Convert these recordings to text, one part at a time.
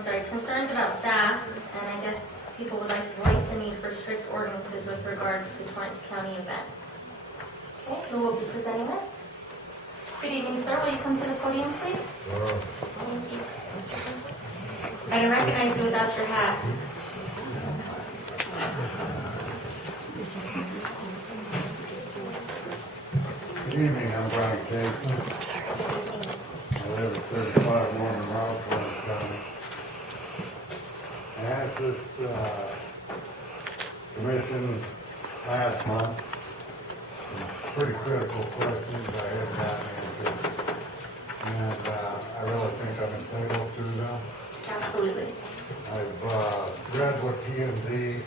concerns about SASS, and I guess people would like to voice the need for strict ordinances with regards to Torrance County events. Okay, who will be presenting this? Good evening, sir. Will you come to the podium, please? Thank you. I didn't recognize you without your hat. Good evening, I'm Brian Case. I live at 35 Norman Road, Torrance County. I asked this commission last month some pretty critical questions I had gotten answered, and I really think I'm entitled to them. Absolutely. I've read what P&D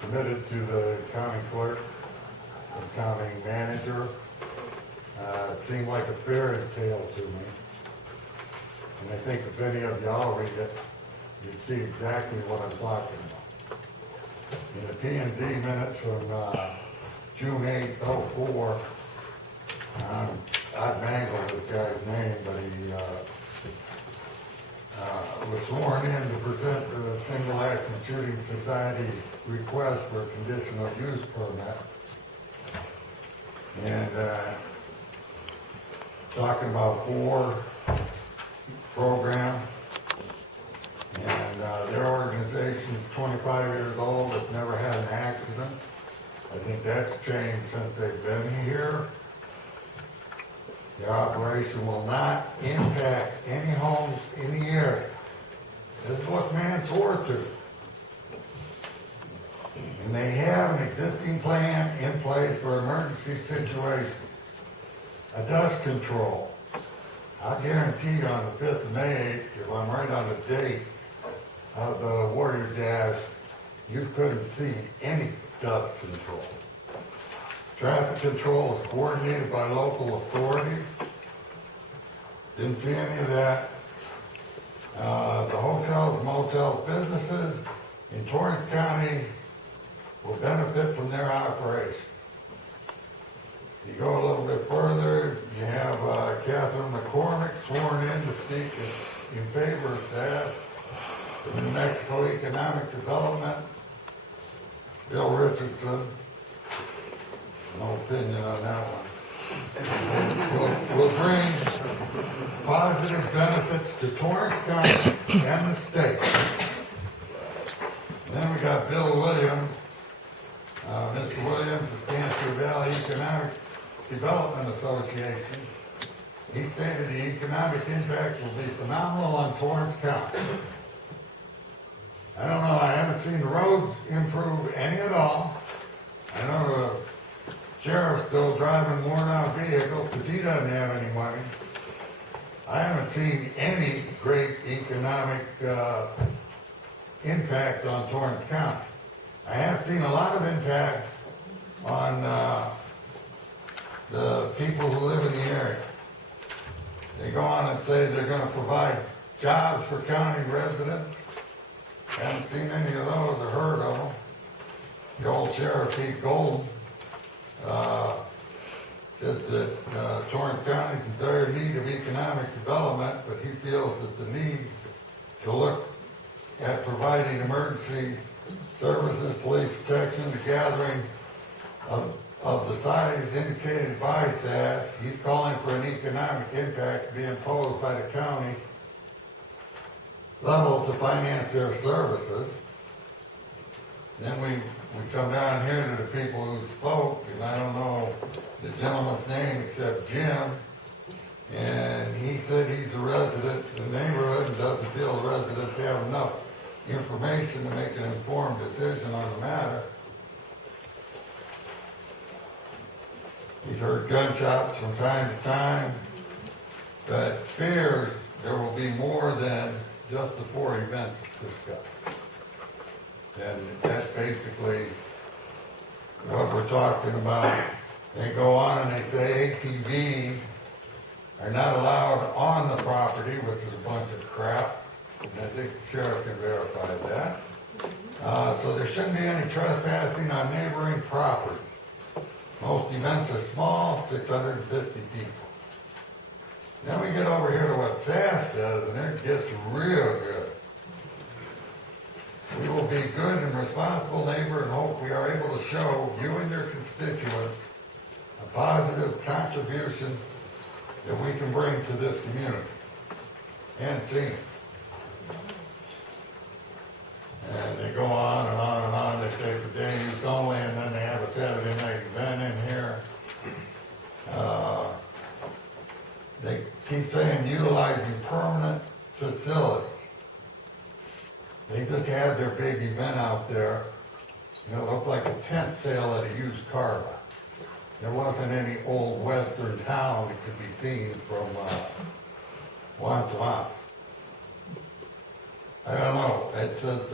submitted to the county clerk and county manager. It seemed like a fairy tale to me. And I think if any of y'all read it, you'd see exactly what I'm talking about. In the P&D minutes from June 8th, 04, I mangled this guy's name, but he was sworn in to present the Single Action Shooting Society request for a conditional use permit. And talking about 4 programs, and their organization's 25 years old, it's never had an accident. I think that's changed since they've been here. The operation will not impact any homes in the area. This is what man swore to. And they have an existing plan in place for emergency situations. A dust control. I guarantee you on the 5th of May, if I'm right on the date of the Warrior Dash, you couldn't see any dust control. Traffic control is coordinated by local authorities. Didn't see any of that. The hotels, motels, businesses in Torrance County will benefit from their operation. You go a little bit further, you have Catherine McCormick sworn in to speak in favor of SASS. The New Mexico Economic Development, Bill Richardson, no opinion on that one, will bring positive benefits to Torrance County and the state. And then we got Bill Williams. Mr. Williams, the Cancer Valley Economic Development Association. He stated the economic impact will be phenomenal on Torrance County. I don't know, I haven't seen the roads improve any at all. I know the sheriff's still driving worn out vehicles because he doesn't have any money. I haven't seen any great economic impact on Torrance County. I have seen a lot of impact on the people who live in the area. They go on and say they're going to provide jobs for county residents. Haven't seen any of those or heard of them. The old Sheriff Pete Golden said that Torrance County is in dire need of economic development, but he feels that the need to look at providing emergency services, police protection, the gathering of the size indicated by SASS. He's calling for an economic impact to be imposed by the county level to finance their services. Then we come down here to the people who spoke, and I don't know the gentleman's name except Jim, and he said he's a resident in the neighborhood and doesn't feel the residents have enough information to make an informed decision on the matter. He's heard gunshots from time to time, but fears there will be more than just the 4 events discussed. And that's basically what we're talking about. They go on and they say ATVs are not allowed on the property, which is a bunch of crap. And I think the sheriff can verify that. So there shouldn't be any trespassing on neighboring property. Most events are small, 650 people. Then we get over here to what SASS says, and it gets real responsible neighbor and hope we are able to show you and your constituents a positive contribution that we can bring to this community and team. And they go on and on and on. They say for day use only, and then they have a Saturday night event in here. They keep saying utilizing permanent facilities. They just had their big event out there. You know, it looked like a tent sale at a used car lot. There wasn't any old western town that could be seen from Wantamas. I don't know. It says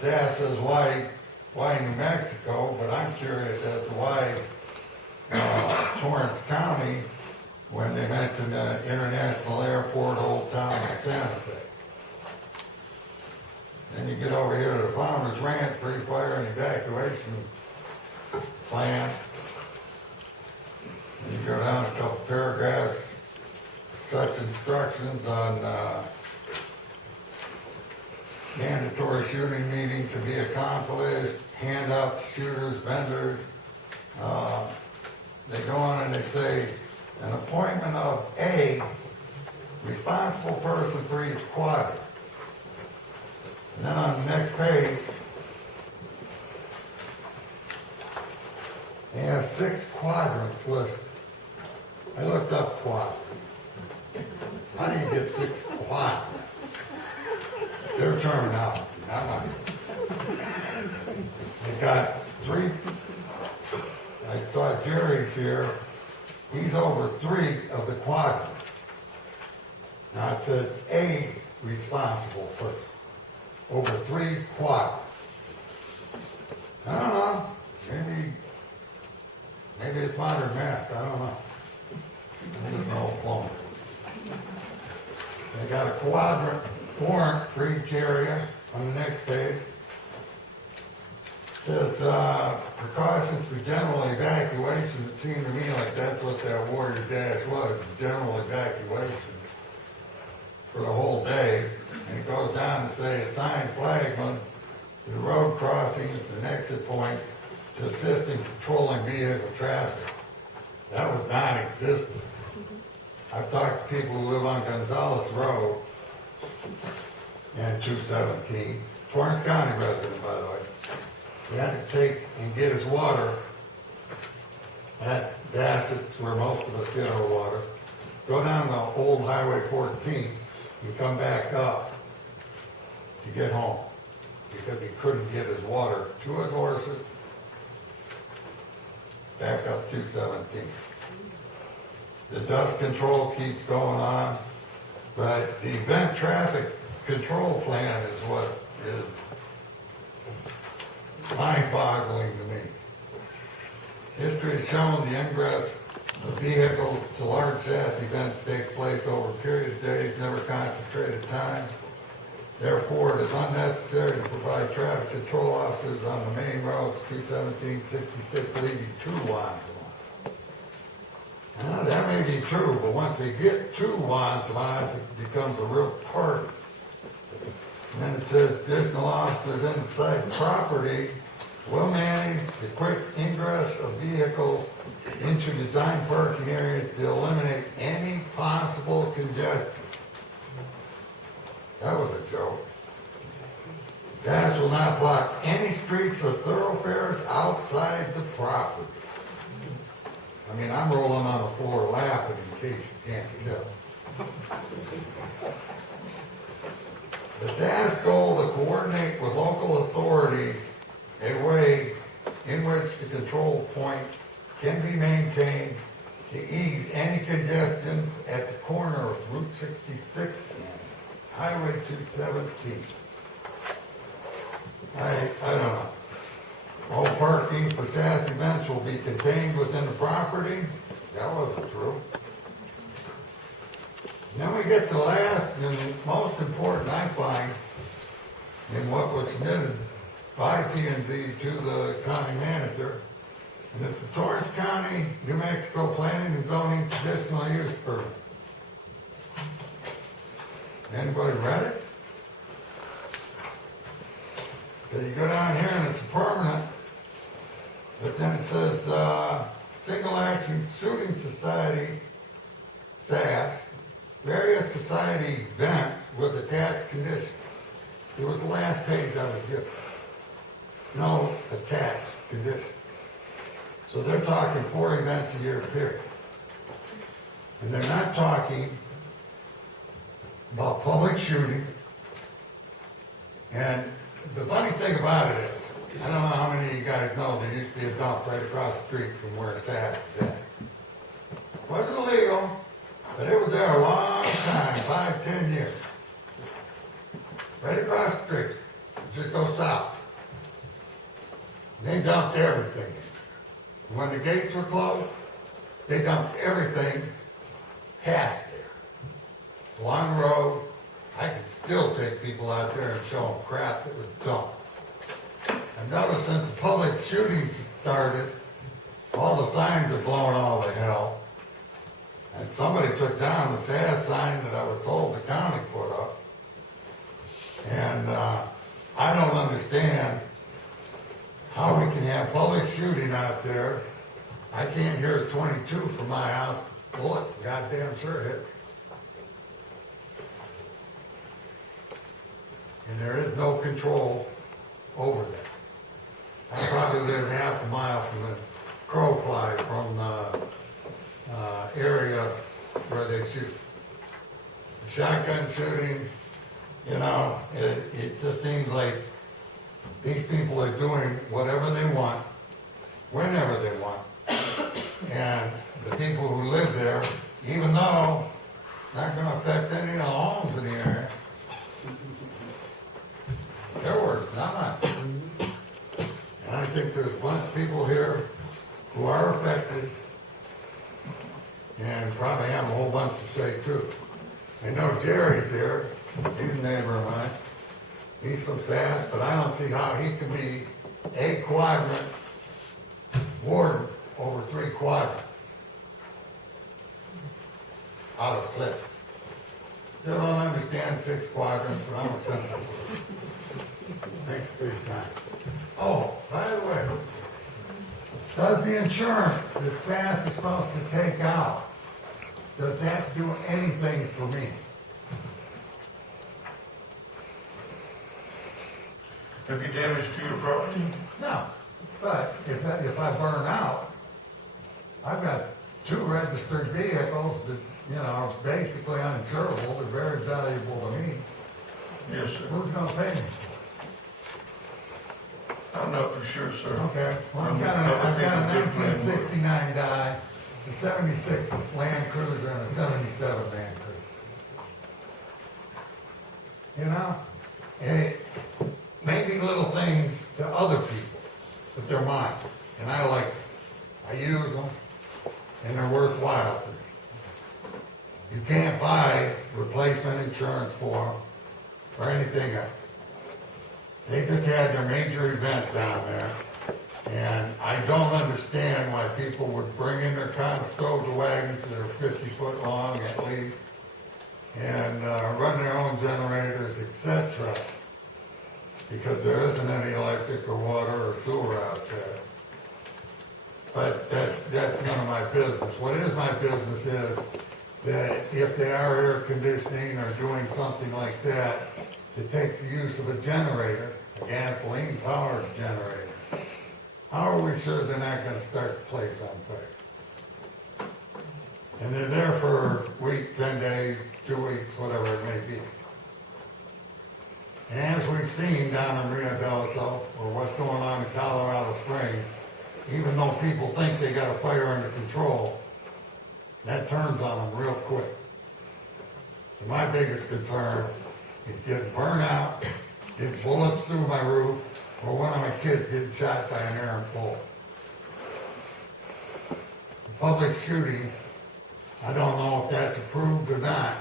SASS says why New Mexico, but I'm curious as to why Torrance County, when they mentioned International Airport, Old Town, and Santa Fe. Then you get over here to the Farmers Ranch pre-fire and evacuation plan. And you go down a couple paragraphs, such instructions on mandatory shooting meeting to be accomplished, hand out to shooters, vendors. They go on and they say, an appointment of a responsible person for each quadrant. And then on the next page, they have 6 quadrants listed. I looked up quadrants. How do you get 6 quadrants? Their terminology, not mine. They got 3, I saw Jerry's here, he's over 3 of the quadrants. Now it says a responsible person, over 3 quadrants. I don't know, maybe it's modern math, I don't know. There's no plumbing. They got a quadrant warrant for each area on the next page. It says precautions for general evacuation. It seemed to me like that's what that Warrior Dash was, general evacuation for the whole day. And it goes down to say assign flagman to the road crossings and exit points to assist in controlling vehicle traffic. That was non-existent. I've talked to people who live on Gonzales Road and 217, Torrance County resident, by the way. He had to take and get his water at Bassett's, where most of us get our water, go down the old Highway 14 and come back up to get home because he couldn't get his water to his horses back up 217. The dust control keeps going on, but the event traffic control plan is what is mind-boggling to me. History has shown the ingress of vehicles to large SASS events takes place over a period of days, never concentrated time. Therefore, it is unnecessary to provide traffic control officers on the main roads 217, 66 leading to Wantamas. Now, that may be true, but once they get to Wantamas, it becomes a real party. And then it says additional officers inside property will manage the quick ingress of vehicles into design parking areas to eliminate any possible congestion. That was a joke. SASS will not block any streets or thoroughfares outside the property. I mean, I'm rolling on the floor laughing in case you can't tell. The SASS goal to coordinate with local authorities a way in which the control point can be maintained to ease any congestion at the corner of Route 66 and Highway 217. I don't know. All parking for SASS events will be contained within the property. That wasn't true. And then we get the last and most important, I find, in what was submitted by P&Z to the county manager, and it's the Torrance County, New Mexico Planning and Zoning Conditional Use Permit. Anybody read it? So you go down here and it's permanent, but then it says, Single Action Shooting Society, SASS, various society events with attached conditions. It was the last page I was given. No attached conditions. So they're talking 4 events a year period. And they're not talking about public shooting. And the funny thing about it is, I don't know how many of you guys know there used to be a dump right across the street from where SASS is at. It wasn't illegal, but it was there a long time, 5, 10 years. Right across the street, just go south. And they dumped everything. And when the gates were closed, they dumped everything past there. Along the road, I could still take people out there and show them crap that was dumped. I've noticed since the public shootings started, all the signs are blowing all to hell. And somebody took down the SASS sign that I was told the county put up. And I don't understand how we can have public shooting out there. I can't hear a 22 from my house. Bullet, goddamn sure hit. And there is no control over that. I probably live half a mile from the crow fly from the area where they shoot. Shotgun shooting, you know, it just seems like these people are doing whatever they want, whenever they want. And the people who live there, even though it's not gonna affect any of the homes in the area, they're worse, not mine. And I think there's a bunch of people here who are affected and probably have a whole bunch to say too. I know Jerry's here, he's a neighbor of mine. He's from SASS, but I don't see how he can be a quadrant warden over 3 quadrants out of 6. Still don't understand 6 quadrants, but I'm a simple. Thanks for your time. Oh, by the way, does the insurance that SASS is supposed to take out, does that do anything for me? Have you damage to your property? No, but if I burn out, I've got 2 registered vehicles that, you know, are basically uninsurable, they're very valuable to me. Yes, sir. Who's gonna pay me? I'm not for sure, sir. Okay, well, I've got a 1969 Dodge, a 76 Land Cruiser, and a 77 Land Cruiser. You know, it may be little things to other people, but they're mine, and I like them. I use them, and they're worthwhile to me. You can't buy replacement insurance for them, or anything else. They just had their major event down there, and I don't understand why people would bring in their Conestoga wagons that are 50 foot long at least, and run their own generators, etc., because there isn't any electric or water or sewer out there. But that's none of my business. What is my business is that if they are air conditioning or doing something like that, it takes the use of a generator, a gasoline-powered generator. How are we sure they're not gonna start the place on fire? And they're there for a week, 10 days, 2 weeks, whatever it may be. And as we've seen down in Rio del Sol, or what's going on in Colorado Springs, even though people think they got a fire under control, that turns on them real quick. So my biggest concern is getting burned out, getting bullets through my roof, or one of my kids getting shot by an errant bullet. The public shooting, I don't know if that's approved or not,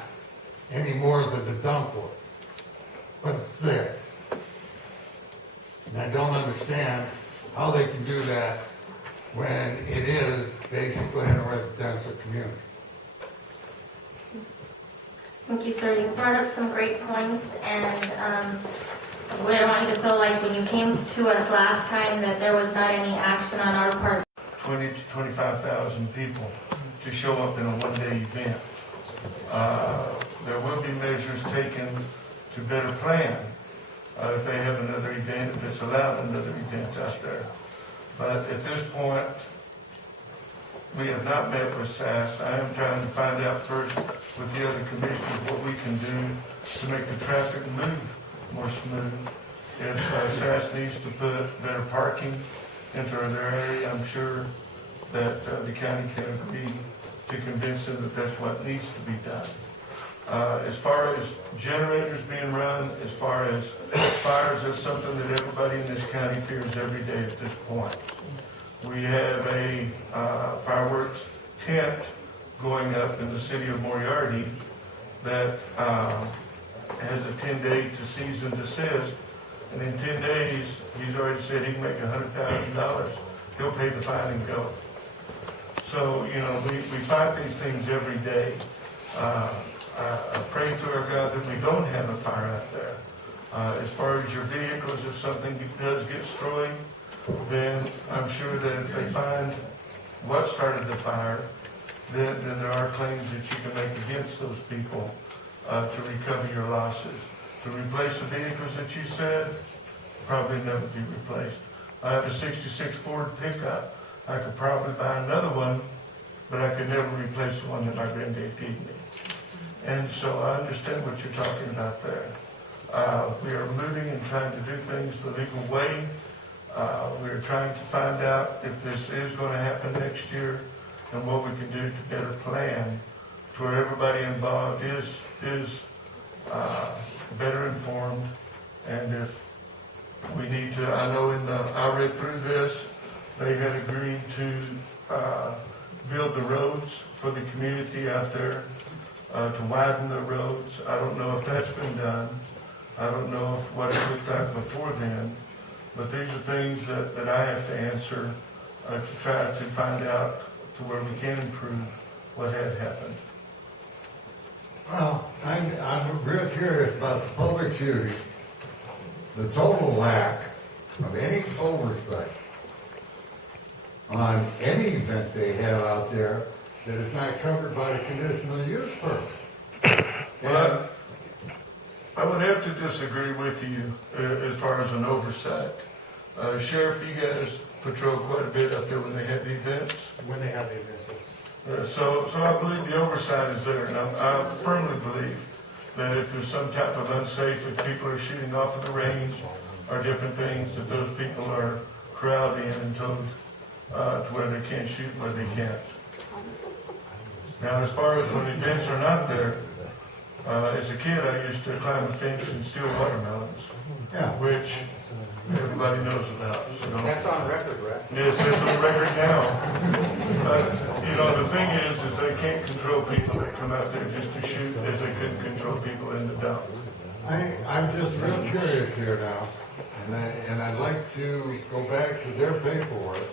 any more than the dump was. But it's there. And I don't understand how they can do that when it is basically in a residential community. Thank you, sir. You brought up some great points, and We don't want you to feel like when you came to us last time that there was not any action on our part. 20 to 25,000 people to show up in a one-day event. There will be measures taken to better plan if they have another event, if it's allowed another event out there. But at this point, we have not met with SASS. I am trying to find out first with the other commissioners what we can do to make the traffic move more smooth. If SASS needs to put better parking into their area, I'm sure that the county can agree to convince them that that's what needs to be done. As far as generators being run, as far as fires, that's something that everybody in this county fears every day at this point. We have a fireworks tent going up in the city of Moriarty that has a 10-day to cease and desist, and in 10 days, he's already said he can make $100,000. He'll pay the fine and go. So, you know, we fight these things every day. I pray to our God that we don't have a fire out there. As far as your vehicles, if something does get destroyed, then I'm sure that if they find what started the fire, then there are claims that you can make against those people to recover your losses. To replace the vehicles that you said, probably never be replaced. I have a 66 Ford pickup. I could probably buy another one, but I could never replace the one that my granddad gave me. And so I understand what you're talking about there. We are moving and trying to do things the legal way. We are trying to find out if this is going to happen next year and what we can do to better plan to where everybody involved is better informed. And if we need to, I know I read through this, they had agreed to build the roads for the community out there, to widen the roads. I don't know if that's been done. I don't know if what it looked like before then. But these are things that I have to answer to try to find out to where we can improve what had happened. Well, I'm real curious about the public shooting, the total lack of any oversight on any event they have out there that is not covered by the conditional use permit. Well, I would have to disagree with you as far as an oversight. Sheriff, you guys patrol quite a bit up there when they have the events. When they have the events, yes. So I believe the oversight is there, and I firmly believe that if there's some type of unsafe, if people are shooting off of the range or different things, that those people are corralled in and told to where they can't shoot, where they can't. Now, as far as when events are not there, as a kid, I used to climb a fence and steal watermelons, Yeah. which everybody knows about. So That's on record, right? yes, it's on record now. You know, the thing is they can't control people that come out there just to shoot as they couldn't control people in the dump. I'm just real curious here now, and I'd like to go back to their paperwork.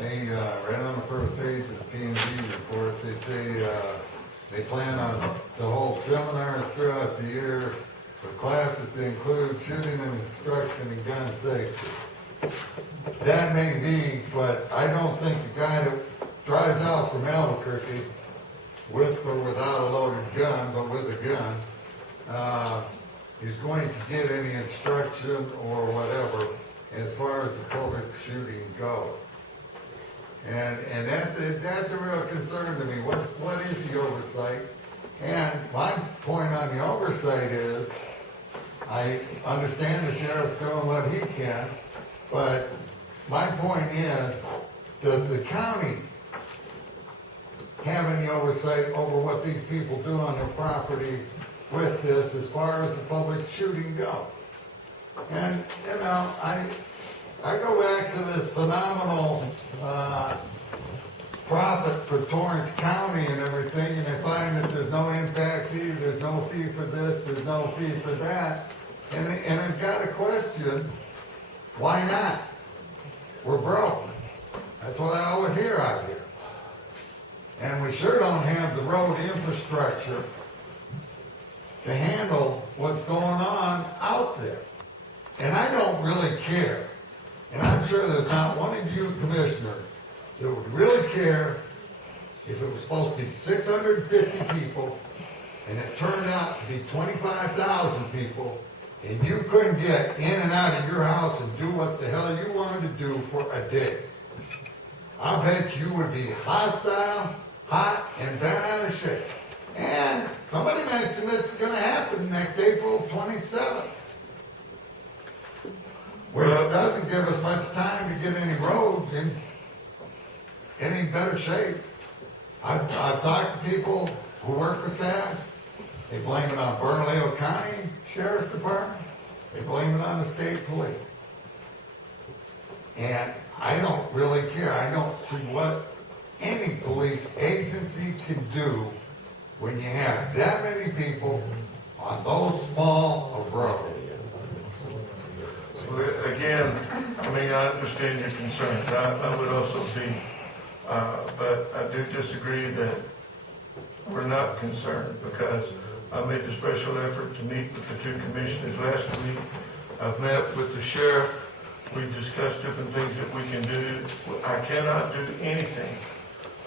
They, right on the first page of the P&Z report, they say, they plan on to hold seminars throughout the year for classes to include shooting and instruction and gun safety. That may be, but I don't think the guy that drives out from Albuquerque with or without a loaded gun, but with a gun, is going to get any instruction or whatever as far as the public shooting goes. And that's a real concern to me. What is the oversight? And my point on the oversight is, I understand the sheriff's doing what he can, but my point is, does the county have any oversight over what these people do on their property with this as far as the public shooting goes? And, you know, I go back to this phenomenal profit for Torrance County and everything, and I find that there's no impact fee, there's no fee for this, there's no fee for that. And I've got a question, why not? We're broke. That's what I always hear out here. And we sure don't have the road infrastructure to handle what's going on out there. And I don't really care. And I'm sure there's not one of you commissioners that would really care if it was supposed to be 650 people and it turned out to be 25,000 people and you couldn't get in and out of your house and do what the hell you wanted to do for a day. I bet you would be hostile, hot, and bent out of shape. And somebody mentioned this is gonna happen next April 27th. Which doesn't give us much time to get any roads in any better shape. I've talked to people who work for SASS. They blame it on Bernalillo County Sheriff's Department. They blame it on the state police. And I don't really care. I don't see what any police agency can do when you have that many people on those small of roads. Well, again, I mean, I understand your concerns. I would also be, but I do disagree that we're not concerned because I made the special effort to meet with the two commissioners last week. I've met with the sheriff. We've discussed different things that we can do. I cannot do anything,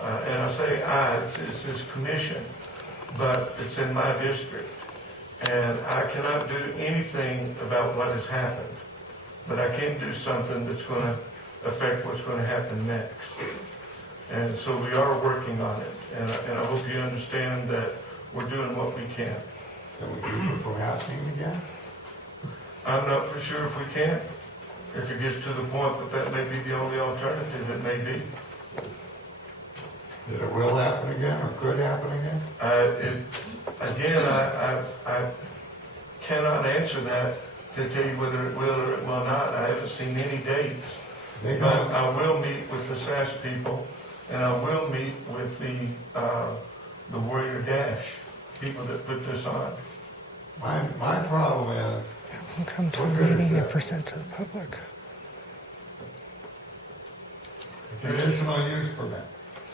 and I say it's this commission, but it's in my district. And I cannot do anything about what has happened, but I can do something that's going to affect what's going to happen next. And so we are working on it, and I hope you understand that we're doing what we can. Can we keep it from happening again? I'm not for sure if we can. If it gets to the point that that may be the only alternative, it may be. That it will happen again or could happen again? I cannot answer that to tell you whether it will or it will not. I haven't seen any dates. They But don't. I will meet with the SASS people, and I will meet with the Warrior Dash people that put this on. My problem is, Come to a What good is meeting and that? present to the public. the conditional use permit.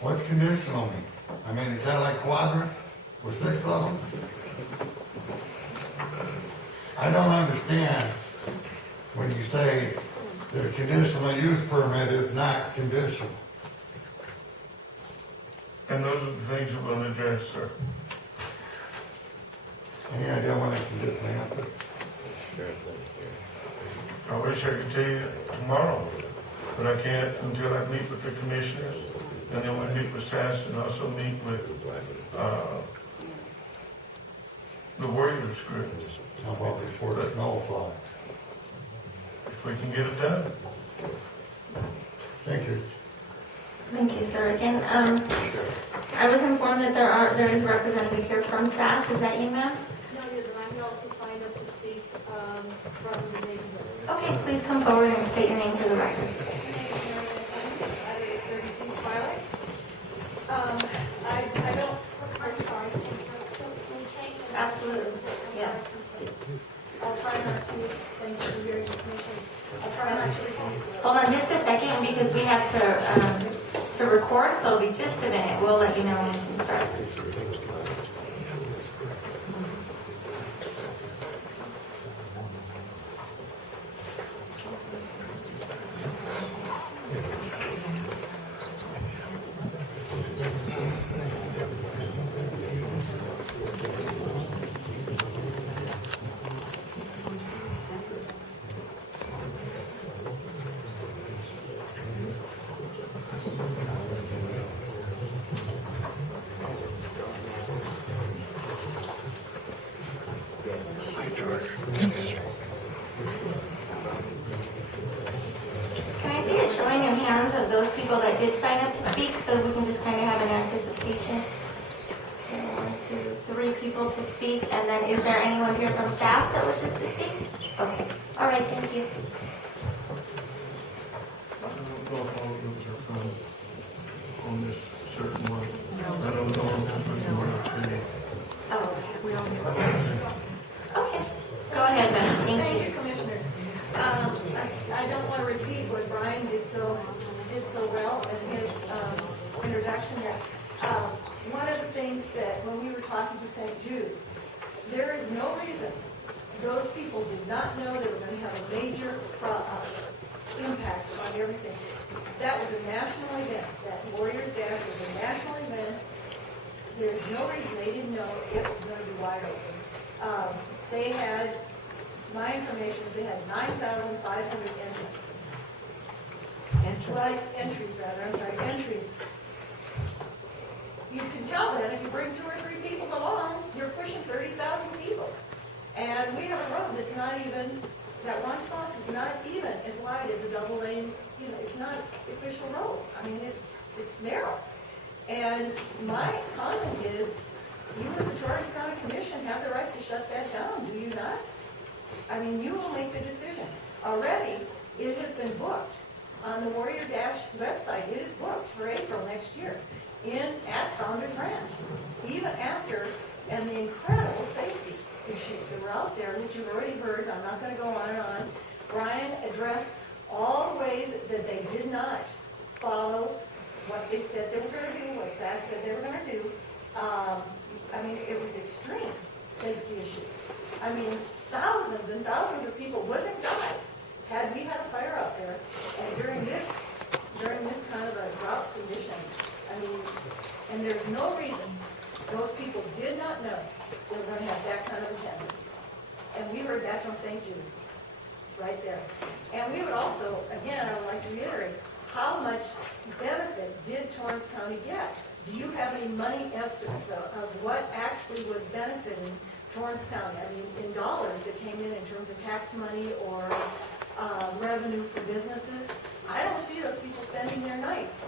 What's conditional mean? I mean, is that like quadrant with 6 of them? I don't understand when you say that a conditional use permit is not conditional. And those are the things that we'll address, sir. Any idea when it can get answered? I wish I could tell you tomorrow, but I can't until I meet with the commissioners, and then we meet with SASS and also meet with the Warriors group, How about before the snow flies? if we can get it done. Thank you. Thank you, sir. Again, I was informed that there is a representative here from SASS. Is that you, ma'am? No, I'm also signed up to speak from the neighborhood. Okay, please come forward and state your name for the record. I live at 32 Twilight. I don't, I'm sorry. Can we change? Absolutely, yes. I'll try not to, thank you for your information. I'll try not to. Hold on just a second because we have to record, so it'll be just a minute. We'll let you know when we can start. Can I see a showing of hands of those people that did sign up to speak so we can just kind of have an anticipation? Okay, 1, 2, 3 people to speak, and then is there anyone here from SASS that wishes to speak? Okay, all right, thank you. I don't know if all of those are from on this certain one. I don't know if it's one or two. Oh, okay, go ahead, ma'am, thank Thank you. you, Commissioners. I don't want to repeat what Brian did so well in his introduction there. One of the things that when we were talking to St. Jude, There is no reason those people did not know they were going to have a major impact on everything. That was a national event. That Warriors Dash was a national event. There's no reason they didn't know it was going to be wide open. They had, my information is they had 9,500 entrants. Well, entries. You can tell that if you bring 2 or 3 people along, you're pushing 30,000 people. And we have a road that's not even, that one cross is not even as wide as a double lane, it's not official road. I mean, it's narrow. And my comment is, you as the Torrance County Commission have the right to shut that down, do you not? I mean, you will make the decision. Already, it has been booked on the Warrior Dash website. It is booked for April next year at Founders Ranch. Even after, and the incredible safety issues that were out there, which you've already heard, I'm not going to go on and on. Brian addressed all the ways that they did not follow what they said they were going to do, what SASS said they were going to do. I mean, it was extreme safety issues. I mean, thousands and thousands of people would have died had we had a fire out there. And during this kind of a drought condition, I mean, and there's no reason those people did not know they were going to have that kind of attendance. And we heard that from St. Jude, right there. And we would also, again, I would like to reiterate, how much benefit did Torrance County get? Do you have any money estimates of what actually was benefiting Torrance County? I mean, in dollars that came in terms of tax money or revenue for businesses. I don't see those people spending their nights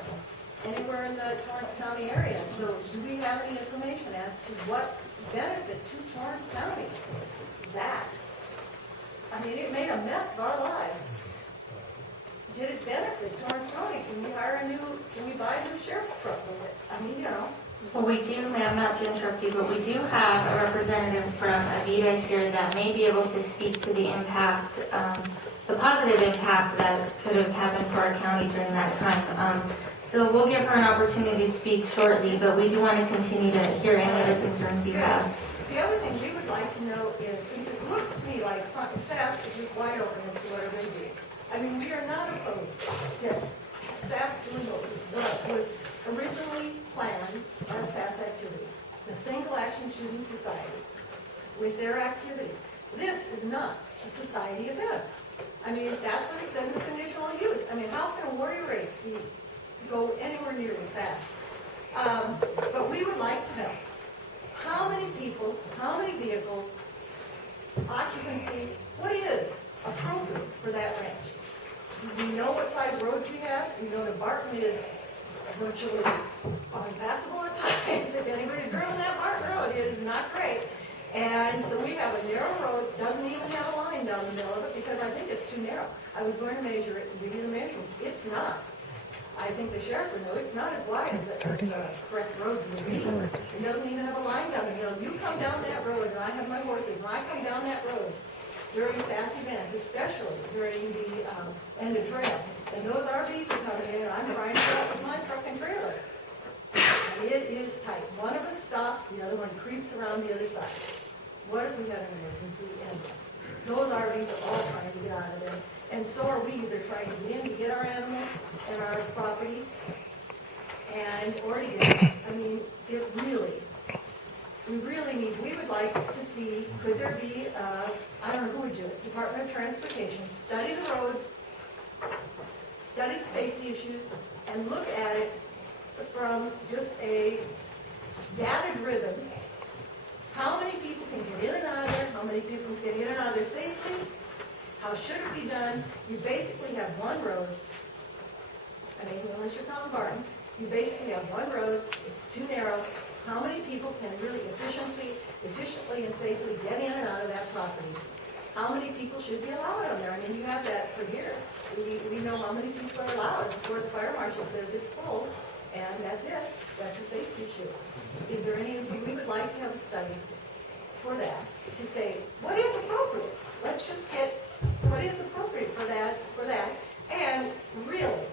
anywhere in the Torrance County area. So do we have any information as to what benefit to Torrance County? That. I mean, it made a mess of our lives. Did it benefit Torrance County? Can we buy a new sheriff's truck with it? I mean, Well, we do, ma'am, not to interrupt you, but we do have a representative from Avita here that may be able to speak to the impact, the positive impact that could have happened for our county during that time. So we'll give her an opportunity to speak shortly, but we do want to continue to hear any other concerns you have. the other thing we would like to know is, since it looks to me like SASS is just wide open as to what they're going to do. I mean, we are not opposed to SASS doing what was originally planned as SASS activities, the Single Action Shooting Society, with their activities. This is not a society event. I mean, that's what it said in the conditional use. I mean, how can a warrior race go anywhere near the SASS? But we would like to know how many people, how many vehicles, occupancy, what is appropriate for that ranch? We know what size roads we have. We know that Barton is virtually impassable at times. If anybody's driven that Barton Road, it is not great. And so we have a narrow road, doesn't even have a line down the middle of it because I think it's too narrow. I was going to measure it and give you the measurements. It's not. I think the sheriff would know it's not as wide as the correct road would be. It doesn't even have a line down the middle. You come down that road, and I have my horses, and I come down that road during SASS events, especially during the end of trail, and those RVs are coming in, and I'm trying to get out with my truck and trailer. And it is tight. One of us stops, the other one creeps around the other side. What if we had an emergency? And those RVs are all trying to get out of there. And so are we. They're trying to get in to get our animals and our property. And, or to get, I mean, it really, we really need, we would like to see, could there be, I don't know who would do it, Department of Transportation, study the roads, study the safety issues, and look at it from just a data-driven, how many people can get in and out of there, how many people can get in and out of there safely, how should it be done? You basically have one road, I mean, unless you're Tom Barton, you basically have one road, it's too narrow. How many people can really efficiently and safely get in and out of that property? How many people should be allowed on there? I mean, you have that for here. We know how many people are allowed before the fire marshal says it's full, and that's it. That's a safety issue. Is there any, we would like to have a study for that, to say, what is appropriate? Let's just get what is appropriate for that, and really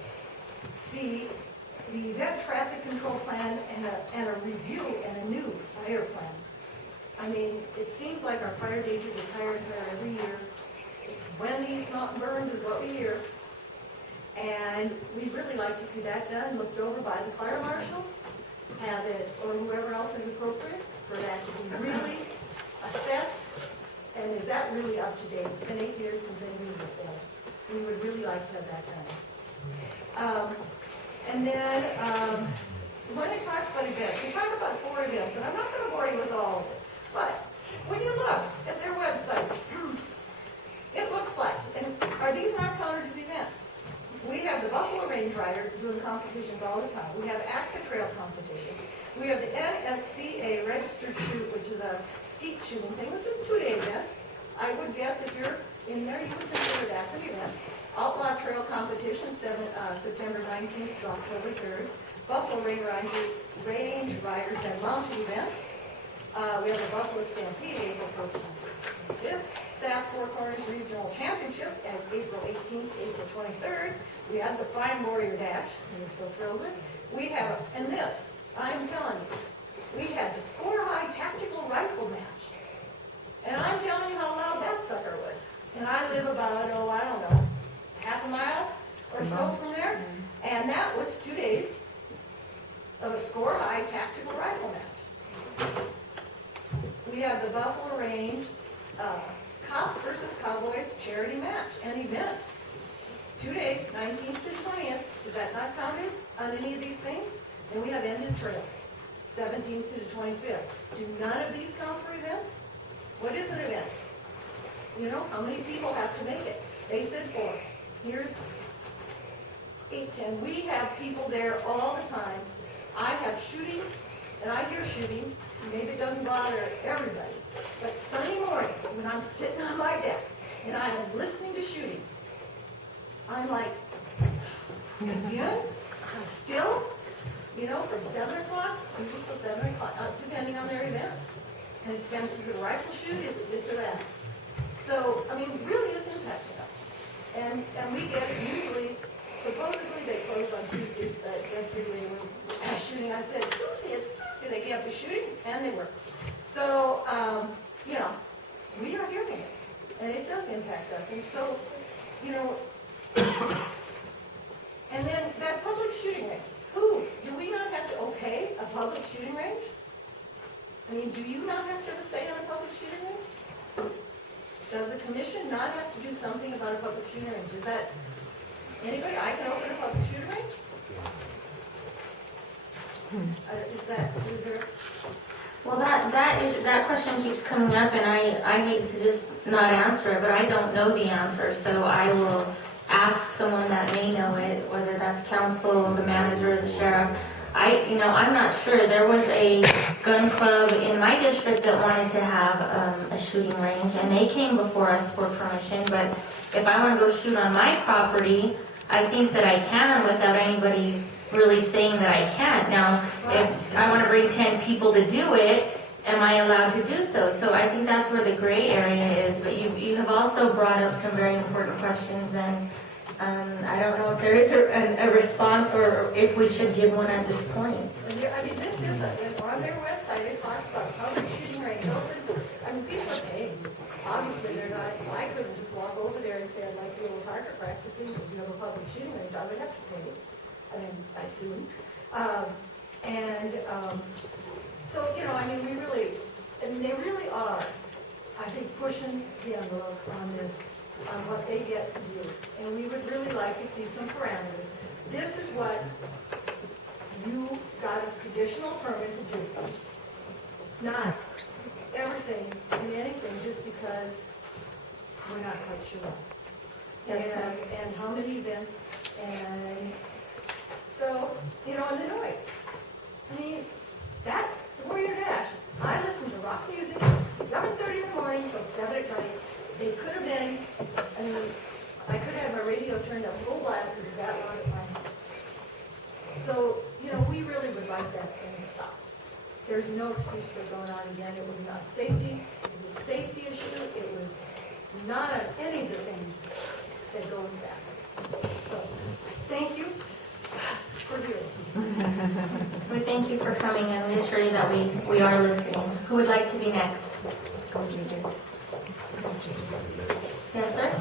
see the event traffic control plan and a review and a new fire plan. I mean, it seems like our fire danger gets higher and higher every year. It's when these mountain burns is what we hear. And we'd really like to see that done, looked over by the fire marshal, have it, or whoever else is appropriate, for that to be really assessed. And is that really up to date? It's been 8 years since anybody's looked at it. We would really like to have that done. And then, when it talks about events, we talk about 4 events, and I'm not going to bore you with all of this, but when you look at their website, it looks like, and are these not counted as events? We have the Buffalo Range Rider doing competitions all the time. We have ACTA Trail competitions. We have the NSCA Registered Shoot, which is a skeet shooting thing, which is a 2-day event. I would guess if you're in there, you would consider that's an event. Outlaw Trail Competition, September 19th to October 3rd. Buffalo Range Riders and mountain events. We have the Buffalo Stampede, April 14th to 5th. SASS Four Corners Regional Championship at April 18th, April 23rd. We have the Fine Warrior Dash, and we're so thrilled with. We have, and this, I'm telling you, we had the Score High Tactical Rifle Match. And I'm telling you how loud that sucker was. And I live about, I don't know, half a mile or so from there. And that was 2 days of a Score High Tactical Rifle Match. We have the Buffalo Range Cops versus Cowboys charity match, an event. 2 days, 19th to 20th. Is that not counted on any of these things? And we have Ended Trail, 17th to the 25th. Do none of these count for events? What is an event? You know, how many people have to make it? They said 4. Here's 8, 10. We have people there all the time. I have shooting, and I hear shooting. Maybe it doesn't bother everybody. But Sunday morning, when I'm sitting on my deck, and I am listening to shooting, I'm like, again? Still? You know, from 7 o'clock, usually till 7 o'clock, depending on their event. And it depends, is it a rifle shoot, is it this or that? So, I mean, it really is impacting us. And we get it usually, supposedly they close on Tuesdays, but yesterday we were shooting, I said, Tuesday, it's Tuesday, they get up to shooting, and they were. So, you know, we are hearing it, and it does impact us. And so, you know, and then that public shooting range, do we not have to okay a public shooting range? I mean, do you not have to have a say on a public shooting range? Does the commission not have to do something about a public shooting range? Is that, anybody, I can open a public shooting range? Is there? Well, that question keeps coming up, and I hate to just not answer it, but I don't know the answer, so I will ask someone that may know it, whether that's council, the manager, the sheriff. I'm not sure. There was a gun club in my district that wanted to have a shooting range, and they came before us for permission, but if I want to go shoot on my property, I think that I can without anybody really saying that I can't. Now, if I want to bring 10 people to do it, am I allowed to do so? So I think that's where the gray area is, but you have also brought up some very important questions, and I don't know if there is a response or if we should give one at this point. I mean, this is, on their website, it talks about public shooting range open. I mean, people are paid. Obviously, they're not, I couldn't just walk over there and say, I'd like to do a little target practicing, because you have a public shooting range, I would have to pay. I mean, I assume. So, you know, I mean, they really are, I think, pushing the envelope on this, on what they get to do. And we would really like to see some parameters. This is what you got a conditional permit to do. Not everything and anything just because we're not quite sure. Yes, ma'am. And how many events, and so, you know, and the noise. I mean, that Warrior Dash, I listened to rock music from 7:30 in the morning till 7 at night. They could have been, I mean, I could have my radio turned up full blast, it was that loud at my house. So, you know, we really would like that thing to stop. There's no excuse for it going on again. It was not safety, it was a safety issue, it was not on any of the things that go in SASS. So, thank you. for you. We thank you for coming and we assure you that we are listening. Who would like to be next? Yes, sir?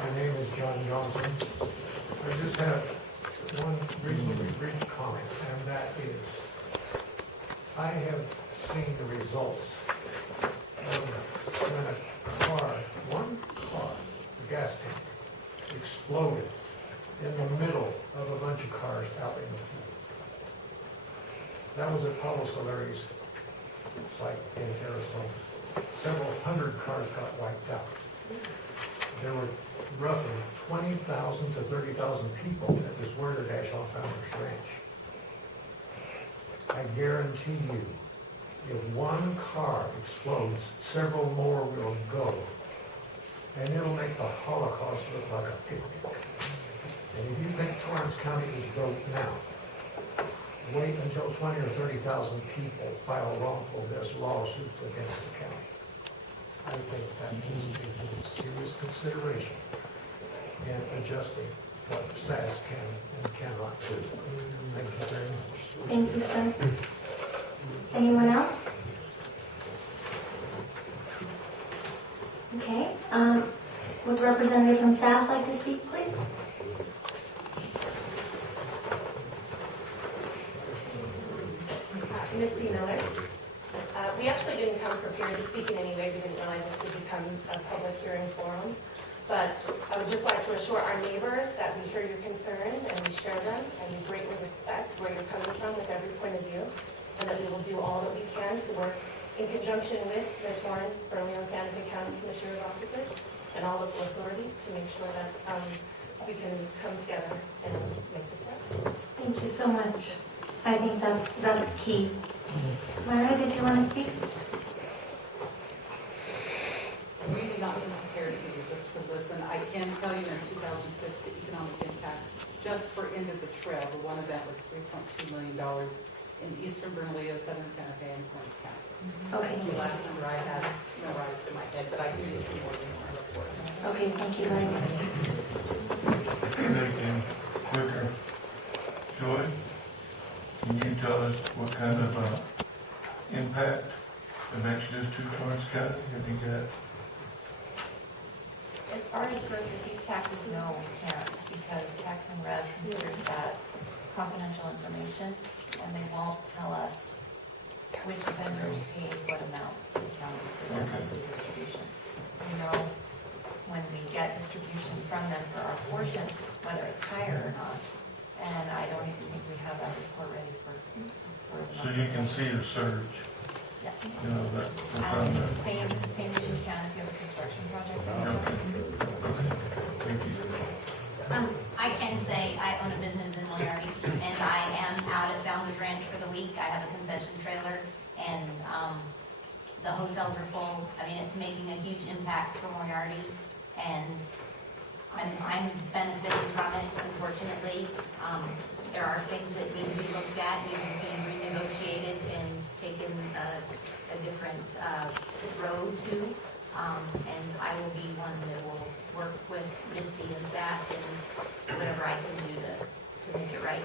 My name is John Johnson. I just have one reasonably brief comment, and that is, I have seen the results of when a car, one car, a gas tank, exploded in the middle of a bunch of cars out in the field. That was at Pablo Solari's site in Arizona. Several hundred cars got wiped out. There were roughly 20,000 to 30,000 people at this Werner Dash on Founders Ranch. I guarantee you, if one car explodes, several more will go. And it'll make the Holocaust look like a picnic. And if you think Torrance County is broke now, wait until 20 or 30,000 people file wrongful death lawsuits against the county. I think that needs to be given serious consideration in adjusting what SASS can and cannot do. Thank you very much. Thank you, sir. Anyone else? Okay, would the representative from SASS like to speak, please? Misty Miller. We actually didn't come prepared to speak in any way. We didn't realize this would become a public hearing forum. But I would just like to assure our neighbors that we hear your concerns and we share them and we greatly respect where you're coming from with every point of view, and that we will do all that we can to work in conjunction with the Torrance, Bernalillo, Santa Fe County Commissioner's offices and all local authorities to make sure that we can come together and make this work. Thank you so much. I think that's key. Myra, did you want to speak? We did not come prepared to just to listen. I can tell you in 2006, the economic impact just for End of the Trail, the one event was $3.2 million in eastern Bernalillo, southern Santa Fe, and Torrance counties. Okay. That's the last number I had memorized in my head, but I can give you more in my report. Okay, thank you very much. Anything quicker? Joy, can you tell us what kind of impact of Exodus to Torrance County have you got? As far as gross receipts taxes, no, we can't, because Tax and Rev considers that confidential information, and they won't tell us which vendors paid what amounts to the county for their monthly distributions. We know when we get distribution from them for our portion, whether it's higher or not, and I don't even think we have that report ready for the So you can see a surge, Yes. you know, that's on As that. same as you can if you have a construction project. Okay, thank you. I can say I own a business in Moriarty, and I am out at Founders Ranch for the week. I have a concession trailer, and the hotels are full. I mean, it's making a huge impact for Moriarty, and I'm benefiting from it, unfortunately. There are things that need to be looked at, need to be renegotiated and taken a different road to. And I will be one that will work with Misty and SASS and whatever I can do to make it right.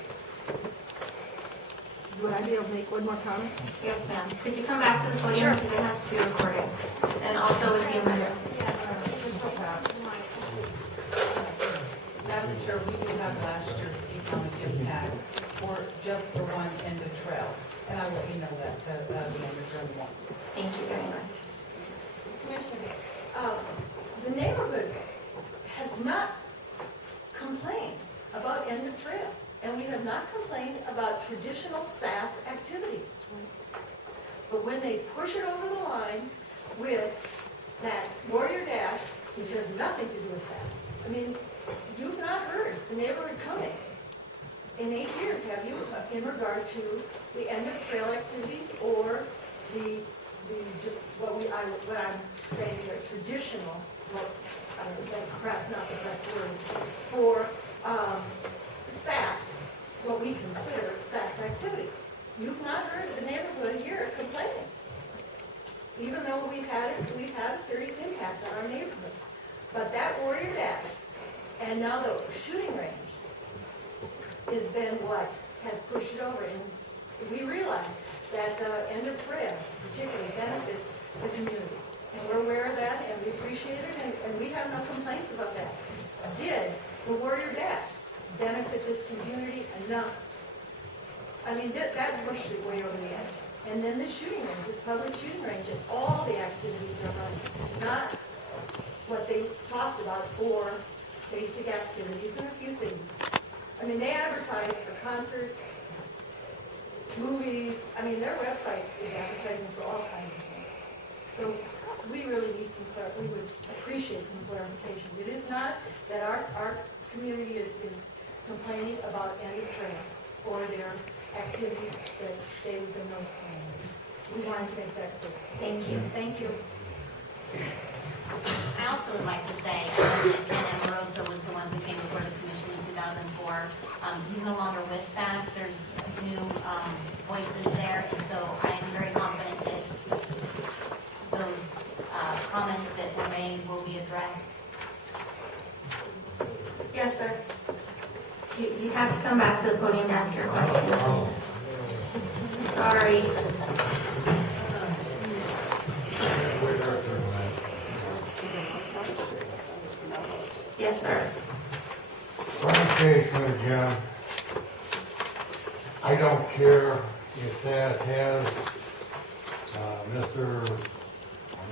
Would I be able to make one more comment? Yes, ma'am. Could you come back to the podium because it has to be recorded? And also with the amendment. Madam Chair, we do have last year's economic impact for just the one End of Trail, and I will email that to the manager in the morning. Thank you very much. Commissioner, the neighborhood has not complained about End of Trail, and we have not complained about traditional SASS activities. But when they push it over the line with that Warrior Dash, which has nothing to do with SASS, I mean, you've not heard the neighborhood coming in 8 years, have you, in regard to the End of Trail activities or the just what I'm saying, the traditional, perhaps not the correct word, for SASS what we consider SASS activities. You've not heard the neighborhood here complaining. Even though we've had a serious impact on our neighborhood. But that Warrior Dash, and now the shooting range, has been what has pushed it over. And we realize that the end of trail particularly benefits the community. And we're aware of that, and we appreciate it, and we have no complaints about that. Did the Warrior Dash benefit this community enough? I mean, that pushed it way over the edge. And then the shooting range, this public shooting range, and all the activities are running, not what they talked about for basic activities and a few things. I mean, they advertise for concerts, movies. I mean, their website is advertising for all kinds of things. So we really need we would appreciate some clarification. It is not that our community is complaining about any trail or their activities that stay within those plans. We want to make that clear. Thank you. Thank you. I also would like to say that Ken Amoroso was the one who came before the commission in 2004. He's no longer with SASS. There's new voices there, and so I am very confident that those comments that were made will be addressed. Yes, sir. You have to come back to the podium and ask your question, please. Sorry. Yes, sir. Clarification again. I don't care if that has Mr.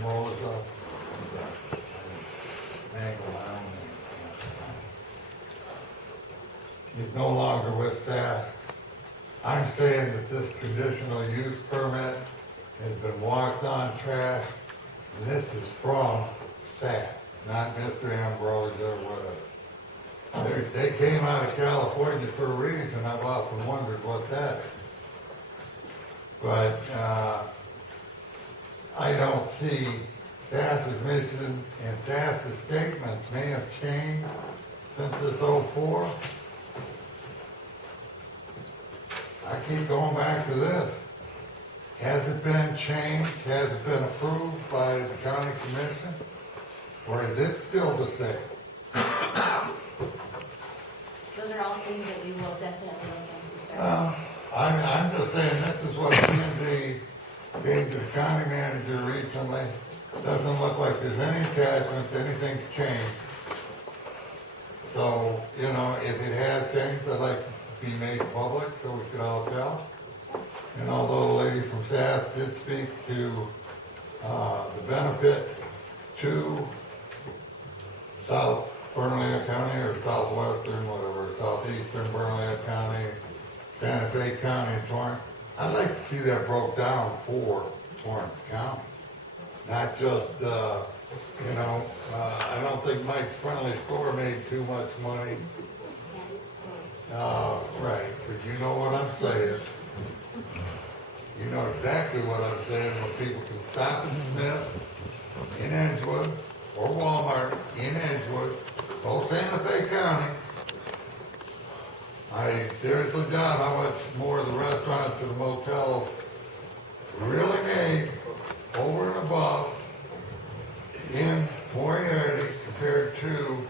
Rosa, he's no longer with SASS. I'm saying that this conditional use permit has been walked on trash, and this is from SASS, not Mr. Ambrosia or whatever. They came out of California for a reason. I've often wondered what that is. But I don't see SASS's mission and SASS's statements may have changed since this '04. I keep going back to this. Has it been changed? Has it been approved by the county commission? Or is it still the same? Those are all things that we will definitely look into, sir. I'm just saying this is what P&Z gave to the county manager recently. Doesn't look like there's any attachments, anything's changed. So, you know, if it has changed, I'd like to be made public so we could all tell. And although the lady from SASS did speak to the benefit to South Bernalillo County or Southwestern, whatever, Southeastern Bernalillo County, Santa Fe County, and Torrance, I'd like to see that broke down for Torrance County. Not just, you know, I don't think Mike's Friendly Store made too much money. Right, but you know what I'm saying. You know exactly what I'm saying when people can stop and Smith in Edgewood or Walmart in Edgewood, both Santa Fe County. I seriously doubt how much more the restaurants and motels really made over and above in Moriarty compared to,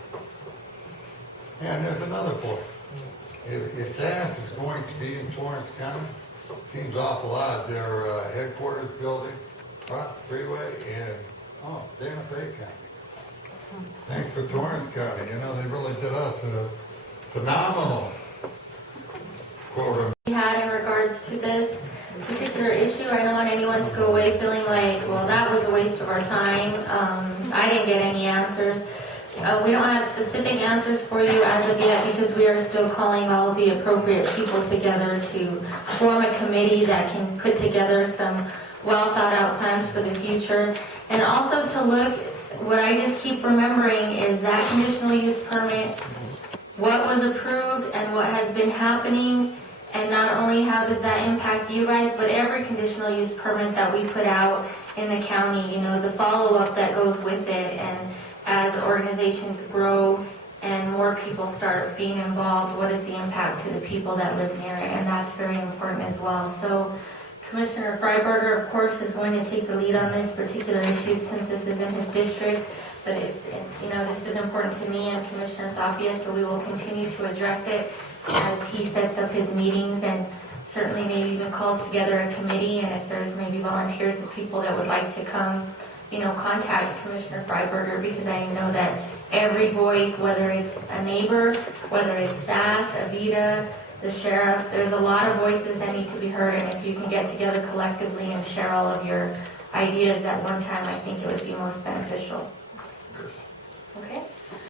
and there's another point. If SASS is going to be in Torrance County, seems awful odd, their headquarters building across the freeway in, Santa Fe County. Thanks for Torrance County, you know, they really did us a phenomenal program. We had in regards to this particular issue, I don't want anyone to go away feeling like, well, that was a waste of our time. I didn't get any answers. We don't have specific answers for you as of yet because we are still calling all the appropriate people together to form a committee that can put together some well thought out plans for the future. And also to look, what I just keep remembering is that conditional use permit, what was approved and what has been happening. And not only how does that impact you guys, but every conditional use permit that we put out in the county, you know, the follow-up that goes with it. And as organizations grow and more people start being involved, what is the impact to the people that live near it? And that's very important as well. So Commissioner Freiberger, of course, is going to take the lead on this particular issue since this is in his district. But this is important to me and Commissioner Thapia, so we will continue to address it as he sets up his meetings and certainly maybe even calls together a committee. And if there's maybe volunteers of people that would like to come, contact Commissioner Freiberger, because I know that every voice, whether it's a neighbor, whether it's SASS, Avita, the sheriff, there's a lot of voices that need to be heard. And if you can get together collectively and share all of your ideas at one time, I think it would be most beneficial. Okay?